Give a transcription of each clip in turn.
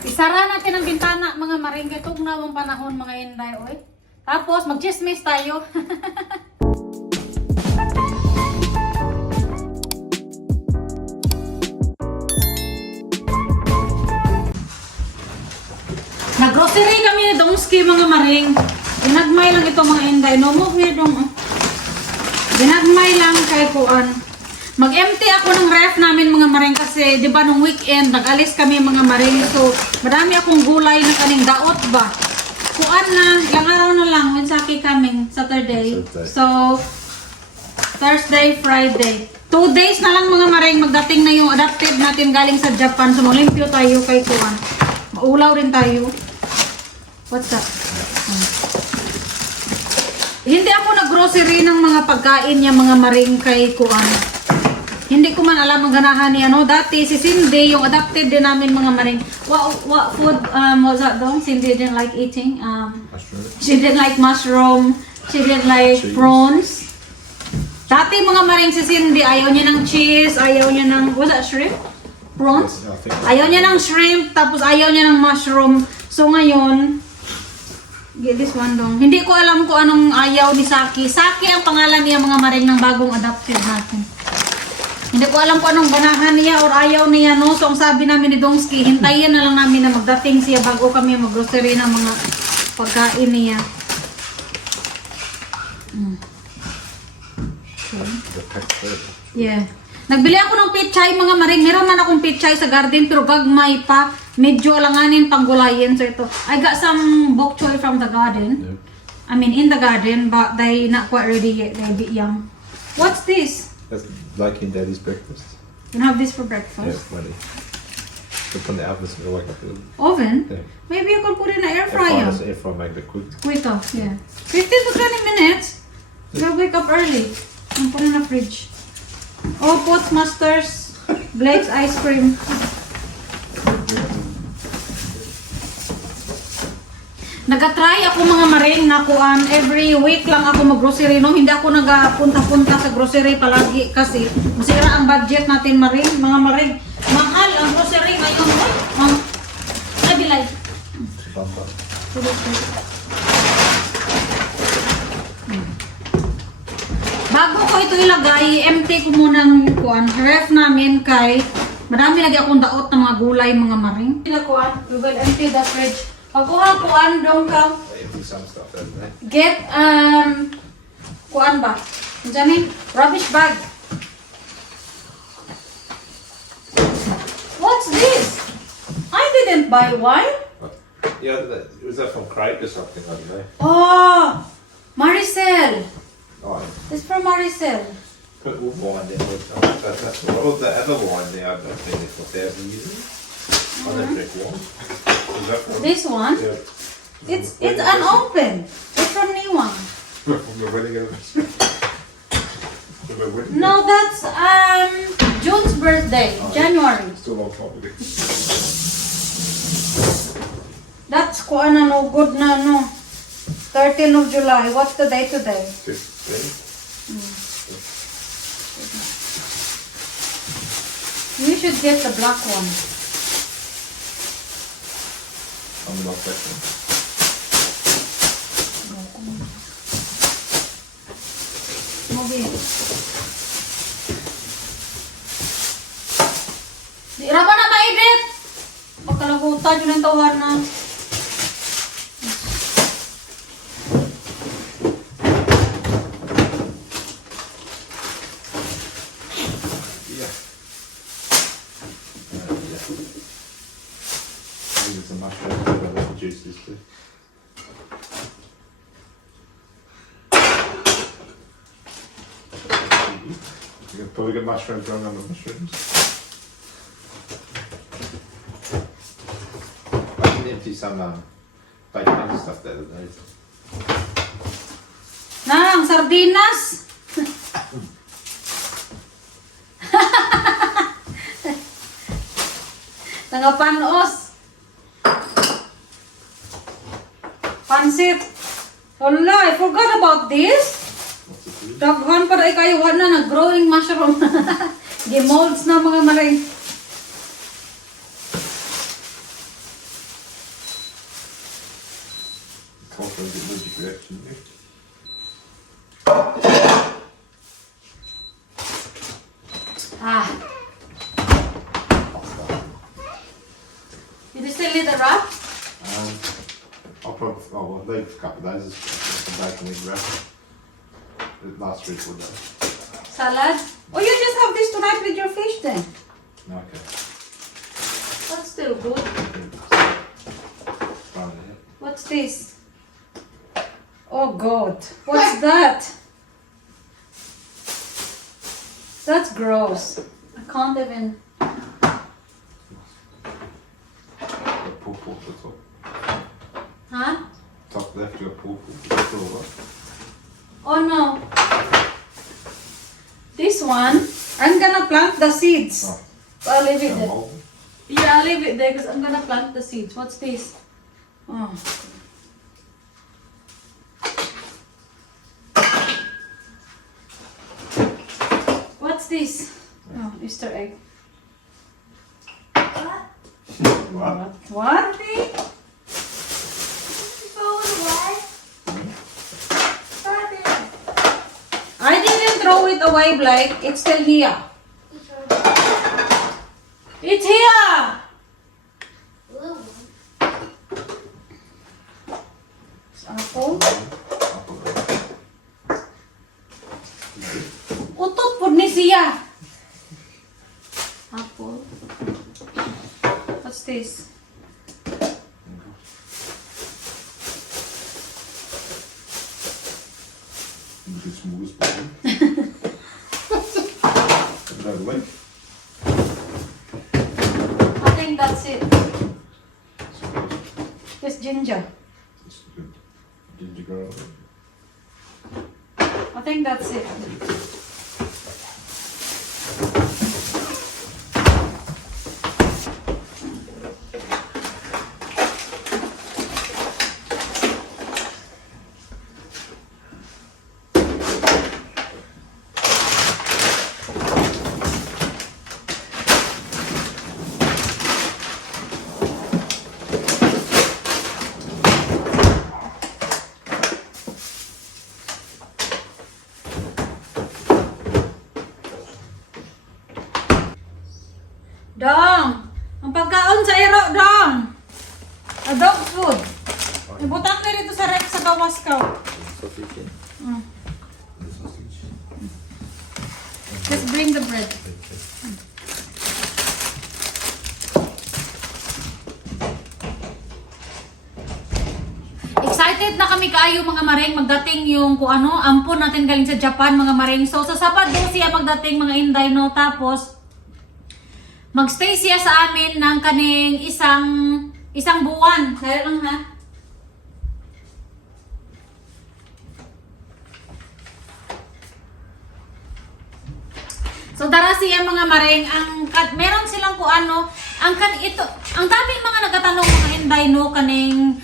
Isara natin ang bintana, mga maring. Itong nawang panahon, mga Inday, oy. Tapos, mag-chismis tayo. Nag-grocery kami ni Domski, mga maring. Ginagmay lang ito, mga Inday. No, move here, dong. Ginagmay lang kay Kuan. Mag-empty ako ng ref namin, mga maring, kasi di ba nung weekend nag-alis kami, mga maring. So marami akong gulay na kaning daot ba. Kuan na, ilang araw na lang when Saki coming, Saturday. So Thursday, Friday. 2 days na lang, mga maring, magdating na yung adapted natin galing sa Japan. So malimpyo tayo kay Kuan. Maulaw rin tayo. What's up? Hindi ako nag-grocery ng mga pagkain niya, mga maring, kay Kuan. Hindi ko man alam ang ganahan niya, no? Dati, si Cindy, yung adopted din namin, mga maring. What food was that, though? Cindy didn't like eating. Mushroom. She didn't like mushroom. She didn't like Cheese. prawns. Dati, mga maring, si Cindy, ayaw niya ng cheese, ayaw niya ng, was that shrimp? Prawns? Yes, I think. Ayaw niya ng shrimp, tapos ayaw niya ng mushroom. So, ngayon, get this one dong. Hindi ko alam kung anong ayaw ni Saki. Saki ang pangalan niya, mga maring, ng bagong adopted natin. Hindi ko alam kung anong ganahan niya or ayaw niya, no? So, ang sabi namin ni Domski, hintayin na lang namin na magdating siya bago kami mag-grocery ng mga pagkain niya. The packed food. Yeah. Nagbili ako ng pichay, mga maring. Meron man akong pichay sa garden, pero gagmay pa. Medyo alanganin pang gulayin. So, ito. I got some bok choy from the garden. Yep. I mean, in the garden, but they not quite ready yet. They're a bit young. What's this? That's like in Daddy's breakfast. You can have this for Yeah, breakfast. buddy. Put on the oven so it'll wake up. Oven? Yeah. Maybe you can put it in an air Air fryer. fryer. Air fryer make it quick. Quicker, yeah. 15 to 20 minutes. We'll wake up early and put in the fridge. Oh, Potts Masters, Blake's ice cream. Nag-try ako, mga maring, na kuan. Every week lang ako mag-grocery, no? Hindi ako nag-punta-punta sa grocery palagi kasi masira ang budget natin, maring. Mga maring, mahal ang grocery ngayon. Ay, bilay. Bumper. Bago ko ito ilagay, empty ko muna ng kuan, ref namin kay marami lagi akong daot ng mga gulay, mga maring. Kuan, we will empty the fridge. Pagkuha kuan dong ka. Empty some stuff out there. Get kuan ba? Diyan rubbish bag. What's this? I didn't buy one. Yeah, was that from Craig or something? I don't know. Oh, Maricel. Oh, It's from Maricel. put wine there. That's all the other wine there. I've been there for 1,000 years. I don't drink wine. Is that from? This one. Yeah. It's unopened. It's from Niwang. From the wedding anniversary. From the wedding. No, that's June's birthday, January. Still on top of it. That's kuan na no good na no. 13th of July. What's the day today? 15. You should get the black one. I'm not that one. Movie. Di ra ba na maedit? Pagkalagutan yun ang tawar na. Yeah. Yeah. Maybe some mushrooms. I don't know what the juice is too. You can probably get mushrooms wrong on the mushrooms. I can empty some bacon and stuff the other day. Nang sardinas. Nangapanos. Pansit. Hala, I forgot about this. What's it do? Daghan pa rin kayo na nag-growing mushroom. Gimolds na mga maring. Also, the multi-collection. Ah. Did you still need a wrap? I'll probably, well, like a couple of days, come back and make wrap. Last week we're done. Salad? Oh, you just have this tonight with your fish then. Okay. That's still good. Found it. What's this? Oh God. What's that? That's gross. I can't even. The poo-poo at the top. Huh? Top left, your poo-poo. It's over. Oh no. This one, I'm gonna plant the seeds. Oh, I'll leave it yeah, there. mold. Yeah, I'll leave it there because I'm gonna plant the seeds. What's this? Oh. What's this? Oh, Easter egg. What? What? I didn't throw it away, Blake. It's still here. It's here! It's apple. Utot po ni siya. Apple. What's this? It's smooth, baby. Another link. I think that's it. It's ginger. It's good. Ginger garlic. I think that's it. Dong! Ang pagkaon sa ero, Dong! A dog food. Ibutang na rito sa rep sa gawas ka. Sausage. Mm. The sausage. Just bring the bread. Excited na kami kaayo mga maring magdating yung kung ano, ampon natin galing sa Japan mga maring. So sa Sabado siya magdating mga Inday no, tapos magstay siya sa amin ng kaning isang buwan. Dahil lang ha. So dara siya mga maring meron silang kung ano, ang daming mga nagatanong mga Inday no kaning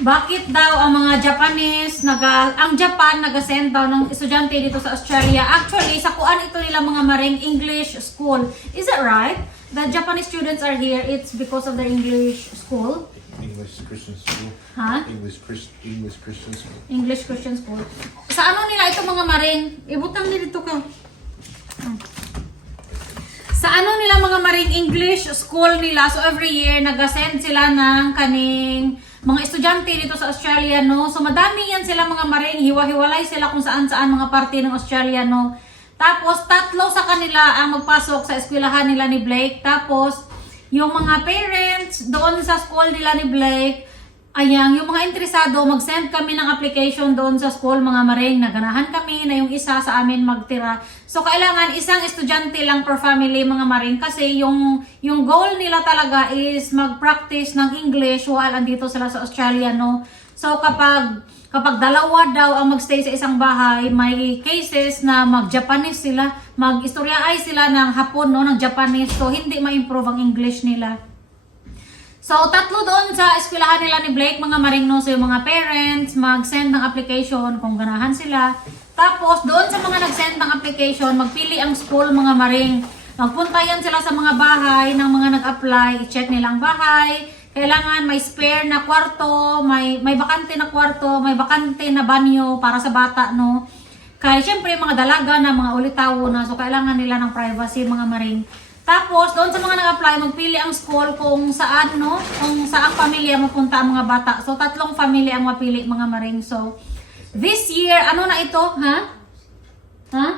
bakit daw ang mga Japanese ang Japan naga-send daw ng estudyante dito sa Australia. Actually, sa kuan ito nila mga maring English school. Is it right? The Japanese students are here. It's because of the English school. English Christian school. Ha? English Christian school. English Christian school. Sa ano nila ito mga maring? Ibutang nila dito ka. Sa ano nila mga maring English school nila. So every year naga-send sila ng kaning mga estudyante dito sa Australia, no? So, madami yan sila mga maring. Hiwa-hiwalay sila kung saan-saan mga parte ng Australia, no? Tapos, 3 sa kanila ang magpasok sa eskwelahan nila ni Blake. Tapos, yung mga parents doon sa school nila ni Blake, ayan, yung mga interesado, mag-send kami ng application doon sa school, mga maring. Naganahan kami na yung isa sa amin magtira. So, kailangan isang estudyante lang per family, mga maring. Kasi yung goal nila talaga is mag-practice ng English while andito sila sa Australia, no? So, kapag dalawa daw ang magstay sa isang bahay, may cases na mag-Japanese sila, mag-istoryaay sila ng Hapon, no? Ng Japanese. So, hindi ma-improve ang English nila. So, 3 doon sa eskwelahan nila ni Blake, mga maring, no? So, yung mga parents, mag-send ng application kung ganahan sila. Tapos, doon sa mga nag-send ng application, magpili ang school, mga maring. Magpunta yan sila sa mga bahay ng mga nag-apply, i-check nilang bahay, kailangan may spare na kwarto, may bakante na kwarto, may bakante na banyo para sa bata, no? Kaya syempre mga dalaga na, mga ulitawo na, so kailangan nila ng privacy, mga maring. Tapos, doon sa mga nag-apply, magpili ang school kung saan, no? Kung saang pamilya mapunta ang mga bata. So, 3 pamilya ang mapili, mga maring. So, this year, ano na ito, ha? Ha?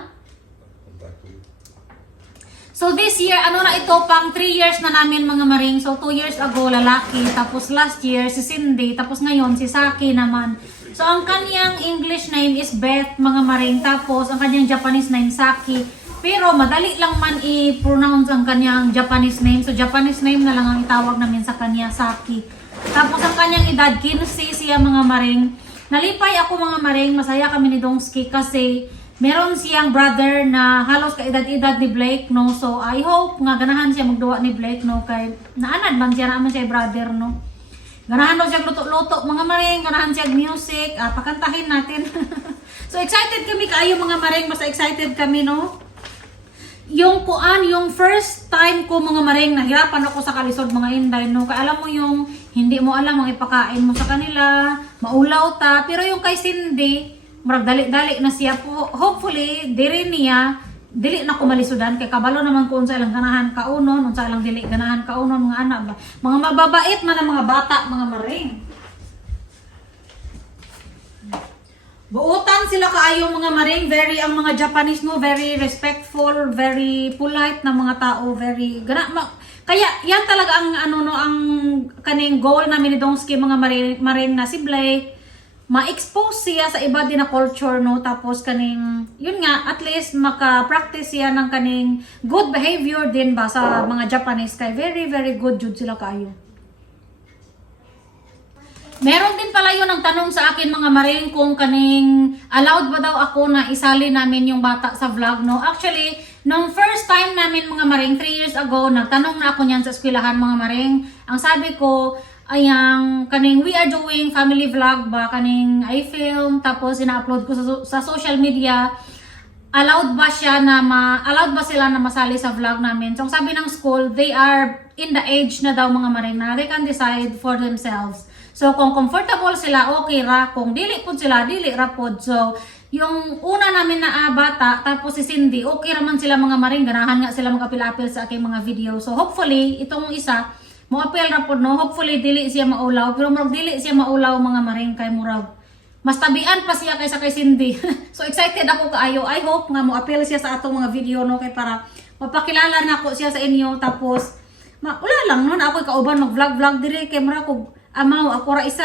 So this year, ano na ito, pang 3 years na namin mga maring. So 2 years ago, lalaki. Tapos last year, si Cindy. Tapos ngayon, si Saki naman. So ang kanyang English name is Beth, mga maring. Tapos ang kanyang Japanese name, Saki. Pero madali lang man i-pronounce ang kanyang Japanese name. So Japanese name na lang ang itawag namin sa kanya, Saki. Tapos ang kanyang edad, 15 siya mga maring. Nalipay ako mga maring, masaya kami ni Dongski kasi meron siyang brother na halos kaedad-edad ni Blake, no? So, I hope nga ganahan siya magduwa ni Blake, no? Kay naanad man siya naman siya brother, no? Ganahan daw siya luto-luto, mga maring, ganahan siya music, pakantahin natin. So, excited kami kayo mga maring, basta excited kami, no? Yung first time ko mga maring, nahirapan ako sa kalisod mga inday, no? Kaya alam mo yung hindi mo alam ang ipakain mo sa kanila, maulaw ta, pero yung kay Cindy, marag dali-dali na siya po. Hopefully, diri niya, dili na kumalisudan. Kay kabalo naman ko unsa ilang ganahan kaunon, unsa ilang dili ganahan kaunon, mga anak ba. Mga mababait man ang mga bata, mga maring. Buutan sila kaayo mga maring, very ang mga Japanese no, very respectful, very polite na mga tao, very kaya yan talaga ang ang kaning goal namin ni Dongski mga maring na si Blake. Ma-expose siya sa iba din na culture, no? Tapos kaning, yun nga, at least maka-practice siya ng kaning good behavior din ba sa mga Japanese. Kaya very, very good jud sila kayo. Meron din pala yun ang tanong sa akin mga maring kung kaning allowed ba daw ako na isali namin yung bata sa vlog, no? Actually, nung first time namin mga maring, 3 years ago, nagtanong na ako niyan sa eskwelahan mga maring. Ang sabi ko, ayang kaning we are doing family vlog ba, kaning I film, tapos ina-upload ko sa social media. Allowed ba sila na masali sa vlog namin? So sabi ng school, they are in the age na daw mga maring na they can decide for themselves. So kung comfortable sila, okay ra. Kung dili po sila, dili ra pod. So yung una namin na bata, tapos si Cindy, okay raman sila mga maring, ganahan nga sila magapil-apil sa aking mga video. So hopefully, itong isa, mo apel ra pod, no? Hopefully dili siya maulaw, pero murag dili siya maulaw mga maring, kay murag mas tabian pa siya kaysa kay Cindy. So excited ako kaayo. I hope nga mo apel siya sa atong mga video, no, kay para mapakilala na ko siya sa inyo. Tapos wala lang no, na ako kauban mag vlog diri kay mura ko amaw ako ra isa.